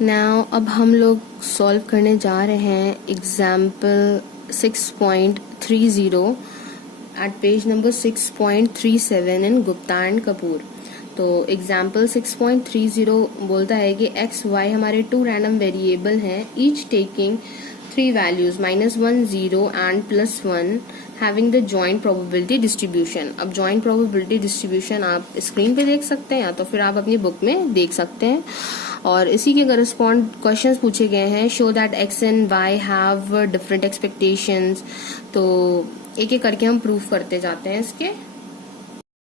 Now अब हम लोग सॉल्व करने जा रहे हैं example 6.30 at page number 6.37 in Gupta and Kapoor. तो एग्जाम्पल 6.30 बोलता है कि एक्स वाई हमारे टू रैंडम वेरिएबल हैं, each taking three values -1 0 and +1 having the joint probability distribution. अब जॉइंट प्रोबेबिलिटी डिस्ट्रीब्यूशन आप स्क्रीन पे देख सकते हैं या तो फिर आप अपनी बुक में देख सकते हैं, और इसी के करस्पॉन्ड क्वेश्चंस पूछे गए हैं। Show that x and why have different expectations. तो एक एक करके हम प्रूफ करते जाते हैं इसके।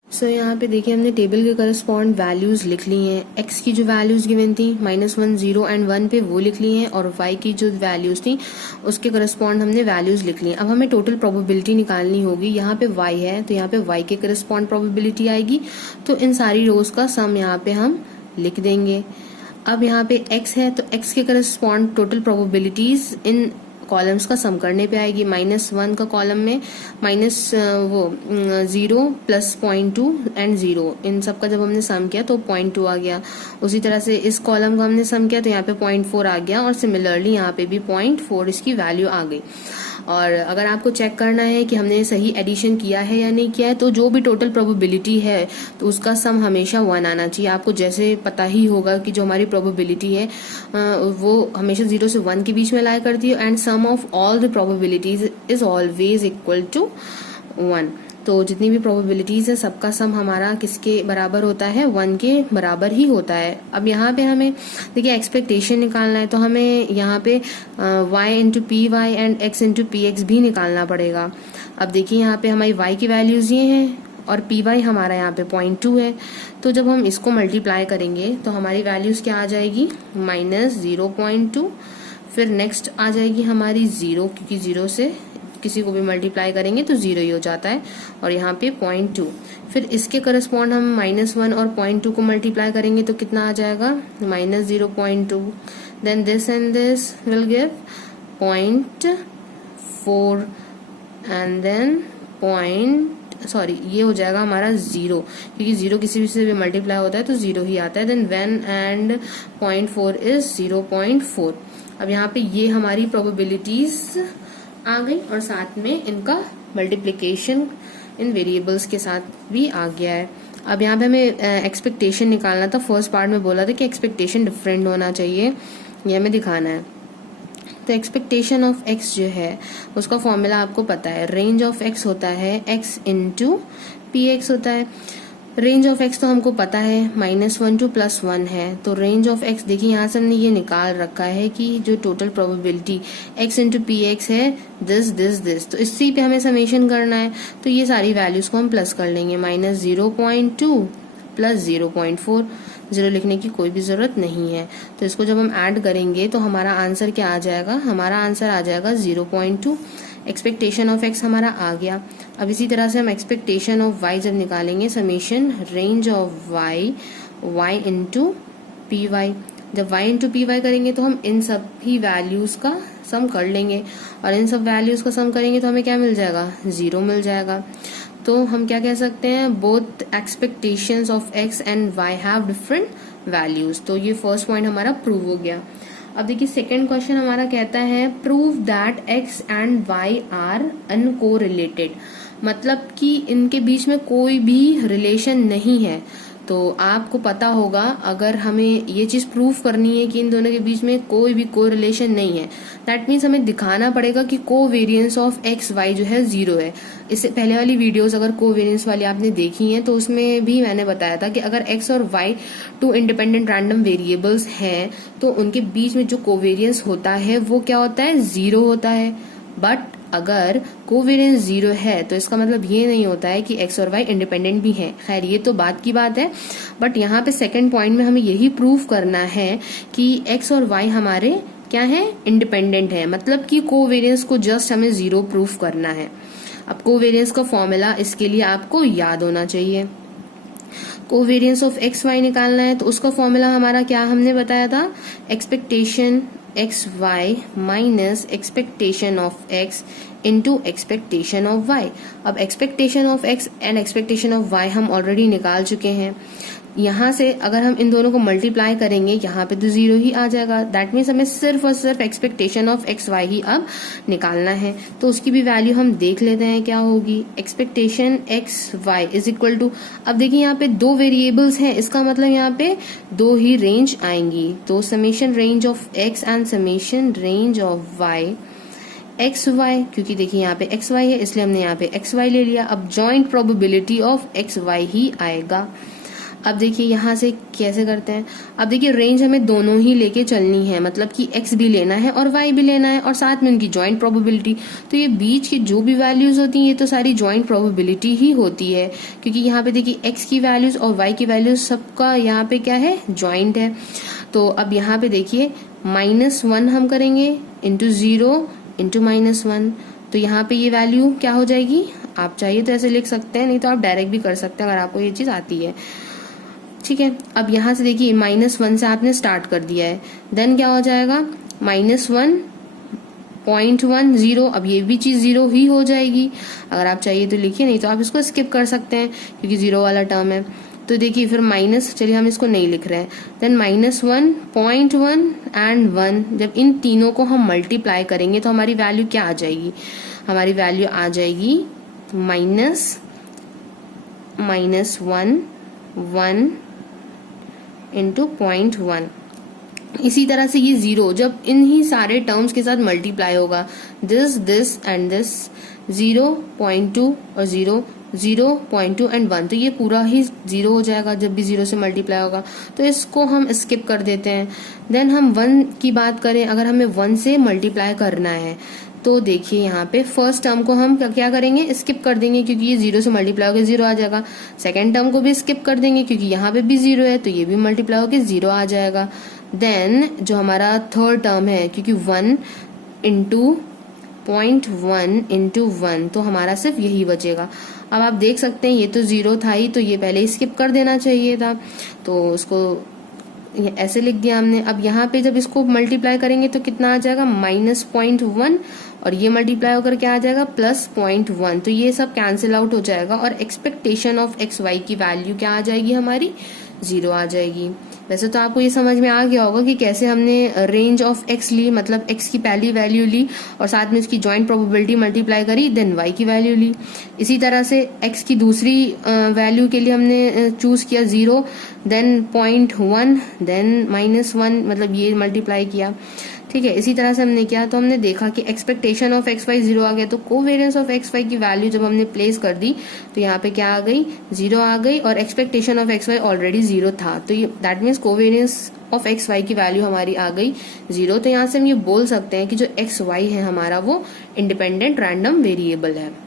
सो यहाँ पे देखिए हमने टेबल के करस्पॉन्ड वैल्यूज लिख ली हैं। एक्स की जो वैल्यूज गिवन थी -1 0 एंड 1 पे वो लिख ली हैं, और वाई की जो वैल्यूज थी उसके करस्पॉन्ड हमने वैल्यूज लिख ली हैं। अब हमें टोटल प्रोबेबिलिटी निकालनी होगी। यहाँ पे वाई है तो यहाँ पे वाई के करस्पॉन्ड प्रोबेबिलिटी आएगी, तो इन सारी रोज का सम यहाँ पे हम लिख देंगे। अब यहाँ पे x है तो x के करस्पॉन्ड टोटल प्रोबेबिलिटीज इन कॉलम्स का सम करने पे आएगी। -1 का कॉलम में -0 + 0.2 एंड 0, इन सब का जब हमने सम किया तो 0.2 आ गया। उसी तरह से इस कॉलम का हमने सम किया तो यहाँ पे 0.4 आ गया, और सिमिलरली यहाँ पे भी 0.4 इसकी वैल्यू आ गई। और अगर आपको चेक करना है कि हमने सही एडिशन किया है या नहीं किया है, तो जो भी टोटल प्रोबेबिलिटी है तो उसका सम हमेशा 1 आना चाहिए। आपको जैसे पता ही होगा कि जो हमारी प्रोबेबिलिटी है वो हमेशा 0 से 1 के बीच में लाई करती है, and sum of all the probabilities is always equal to 1। तो जितनी भी प्रोबेबिलिटीज है सबका सम हमारा किसके बराबर होता है, 1 के बराबर ही होता है। अब यहाँ पे हमें देखिए एक्सपेक्टेशन निकालना है, तो हमें यहाँ पे y into P Y and x into P X भी निकालना पड़ेगा। अब देखिए यहाँ पे हमारी y की वैल्यूज ये हैं और पी वाई हमारा यहाँ पे 0.2 है, तो जब हम इसको मल्टीप्लाई करेंगे तो हमारी वैल्यूज क्या आ जाएगी, -0.2। फिर नेक्स्ट आ जाएगी हमारी 0, क्योंकि 0 से किसी को भी मल्टीप्लाई करेंगे तो 0 ही हो जाता है, और यहाँ पे 0.2। फिर इसके करस्पॉन्ड हम -1 और 0.2 को मल्टीप्लाई करेंगे तो कितना आ जाएगा, -0.2। Then this and this will give 0.4 and then ये हो जाएगा हमारा 0, क्योंकि 0 किसी भी से भी मल्टीप्लाई होता है तो 0 ही आता है। Then 1 and 0.4 is 0.4। अब यहाँ पे ये हमारी प्रोबेबिलिटीज आ गई, और साथ में इनका मल्टीप्लिकेशन इन वेरिएबल्स के साथ भी आ गया है। अब यहाँ पे हमें एक्सपेक्टेशन निकालना था। फर्स्ट पार्ट में बोला था कि एक्सपेक्टेशन डिफरेंट होना चाहिए, ये हमें दिखाना है। तो एक्सपेक्टेशन ऑफ x जो है उसका फॉर्मूला आपको पता है, रेंज ऑफ x होता है x इंटू पी एक्स होता है। रेंज ऑफ x तो हमको पता है -1 to +1 है, तो रेंज ऑफ x देखिए यहाँ से हमने ये निकाल रखा है कि जो total probability x into P x है दिस, तो इसी पे हमें समेशन करना है। तो ये सारी वैल्यूज को हम प्लस कर लेंगे, -0.2 + 0.4। 0 लिखने की कोई भी जरूरत नहीं है, तो इसको जब हम ऐड करेंगे तो हमारा आंसर क्या आ जाएगा, हमारा आंसर आ जाएगा 0.2। एक्सपेक्टेशन ऑफ x हमारा आ गया। अब इसी तरह से हम एक्सपेक्टेशन ऑफ y जब निकालेंगे, summation range of y into P Y. जब y इंटू पी वाई करेंगे तो हम इन सब ही वैल्यूज का सम कर लेंगे, और इन सब वैल्यूज का सम करेंगे तो हमें क्या मिल जाएगा, 0 मिल जाएगा। तो हम क्या कह सकते हैं, both expectations of x and y have different values. तो ये फर्स्ट पॉइंट हमारा प्रूव हो गया। अब देखिए सेकंड क्वेश्चन हमारा कहता है prove that x and y are uncorrelated, मतलब कि इनके बीच में कोई भी रिलेशन नहीं है। तो आपको पता होगा अगर हमें ये चीज प्रूफ करनी है कि इन दोनों के बीच में कोई भी कोरिलेशन नहीं है, दैट मीन्स हमें दिखाना पड़ेगा कि कोवेरिएंस ऑफ x y जो है 0 है। इससे पहले वाली वीडियोस अगर कोवेरिएंस वाली आपने देखी हैं तो उसमें भी मैंने बताया था कि अगर x और y two independent random variables हैं तो उनके बीच में जो कोवेरिएंस होता है वो क्या होता है, 0 होता है। बट अगर कोवेरिएंस 0 है तो इसका मतलब ये नहीं होता है कि x और y इंडिपेंडेंट भी हैं। खैर ये तो बात की बात है, बट यहाँ पे सेकंड पॉइंट में हमें यही प्रूफ करना है कि x और y हमारे क्या है, इंडिपेंडेंट है। मतलब कि कोवेरिएंस को जस्ट हमें 0 प्रूफ करना है। अब कोवेरिएंस का फॉर्मूला इसके लिए आपको याद होना चाहिए। कोवेरिएंस ऑफ x y निकालना है तो उसका फॉर्मूला हमारा क्या हमने बताया था, expectation X Y minus expectation of X into expectation of Y. अब expectation of X and expectation of Y हम ऑलरेडी निकाल चुके हैं, यहाँ से अगर हम इन दोनों को मल्टीप्लाई करेंगे यहाँ पे तो 0 ही आ जाएगा। दैट मीन्स हमें सिर्फ और सिर्फ expectation of X why he अब निकालना है। तो उसकी भी वैल्यू हम देख लेते हैं क्या होगी। Expectation X Y is equal to, अब देखिए यहाँ पे दो वेरिएबल्स हैं, इसका मतलब यहाँ पे दो ही रेंज आएंगी। तो summation range of X and summation range of Y X Y, क्योंकि देखिए यहाँ पे एक्स वाई है इसलिए हमने यहाँ पे एक्स वाई ले लिया। अब joint probability of X why he आएगा। अब देखिए यहाँ से कैसे करते हैं। अब देखिए रेंज हमें दोनों ही लेके चलनी है, मतलब कि x भी लेना है और y भी लेना है और साथ में उनकी जॉइंट प्रोबेबिलिटी। तो ये बीच की जो भी वैल्यूज होती हैं ये तो सारी जॉइंट प्रोबेबिलिटी ही होती है, क्योंकि यहाँ पे देखिए x की वैल्यूज और y की वैल्यूज सबका यहाँ पे क्या है, जॉइंट है। तो अब यहाँ पे देखिए -1 हम करेंगे इंटू 0 इंटू -1, तो यहाँ पे ये वैल्यू क्या हो जाएगी। आप चाहिए तो ऐसे लिख सकते हैं, नहीं तो आप डायरेक्ट भी कर सकते हैं अगर आपको ये चीज आती है। ठीक है, अब यहाँ से देखिए -1 से आपने स्टार्ट कर दिया है, देन क्या हो जाएगा -1.10। अब ये भी चीज 0 ही हो जाएगी। अगर आप चाहिए तो लिखिए, नहीं तो आप इसको स्किप कर सकते हैं क्योंकि 0 वाला टर्म है। तो देखिए फिर माइनस, चलिए हम इसको नहीं लिख रहे हैं, देन -1.1 एंड 1। जब इन तीनों को हम मल्टीप्लाई करेंगे तो हमारी वैल्यू क्या आ जाएगी, हमारी वैल्यू आ जाएगी -1 इंटू 0.1। इसी तरह से ये 0 जब इन ही सारे टर्म्स के साथ मल्टीप्लाई होगा, दिस एंड दिस, 0.2 और 0.2 एंड 1, तो ये पूरा ही 0 हो जाएगा जब भी 0 से मल्टीप्लाई होगा। तो इसको हम स्किप कर देते हैं। देन हम 1 की बात करें, अगर हमें 1 से मल्टीप्लाई करना है तो देखिए यहाँ पे फर्स्ट टर्म को हम क्या करेंगे, स्किप कर देंगे क्योंकि ये 0 से मल्टीप्लाई होकर 0 आ जाएगा। सेकेंड टर्म को भी स्किप कर देंगे क्योंकि यहाँ पे भी 0 है तो ये भी मल्टीप्लाई होकर 0 आ जाएगा। देन जो हमारा थर्ड टर्म है, क्योंकि 1 इंटू 0.1 इंटू 1, तो हमारा सिर्फ यही बचेगा। अब आप देख सकते हैं ये तो 0 था ही, तो ये पहले ही स्किप कर देना चाहिए था, तो उसको ऐसे लिख दिया हमने। अब यहाँ पे जब इसको मल्टीप्लाई करेंगे तो कितना आ जाएगा, -0.1, और ये मल्टीप्लाई होकर क्या आ जाएगा, +0.1। तो ये सब कैंसिल आउट हो जाएगा और एक्सपेक्टेशन ऑफ एक्स वाई की वैल्यू क्या आ जाएगी, हमारी 0 आ जाएगी। वैसे तो आपको ये समझ में आ गया होगा कि कैसे हमने रेंज ऑफ एक्स ली, मतलब एक्स की पहली वैल्यू ली और साथ में इसकी जॉइंट प्रोबेबिलिटी मल्टीप्लाई करी, देन वाई की वैल्यू ली। इसी तरह से एक्स की दूसरी वैल्यू के लिए हमने चूज किया 0, देन 0.1, देन -1, मतलब ये मल्टीप्लाई किया। ठीक है, इसी तरह से हमने किया तो हमने देखा कि एक्सपेक्टेशन ऑफ एक्स वाई 0 आ गया, तो कोवेरियंस ऑफ एक्स वाई की वैल्यू जब हमने प्लेस कर दी तो यहाँ पे क्या आ गई, 0 आ गई, और expectation of X Y already 0 था, तो ये that means covariance of X Y की वैल्यू हमारी आ गई 0। तो यहाँ से हम ये बोल सकते हैं कि जो एक्स वाई है हमारा वो इंडिपेंडेंट रैंडम वेरिएबल है।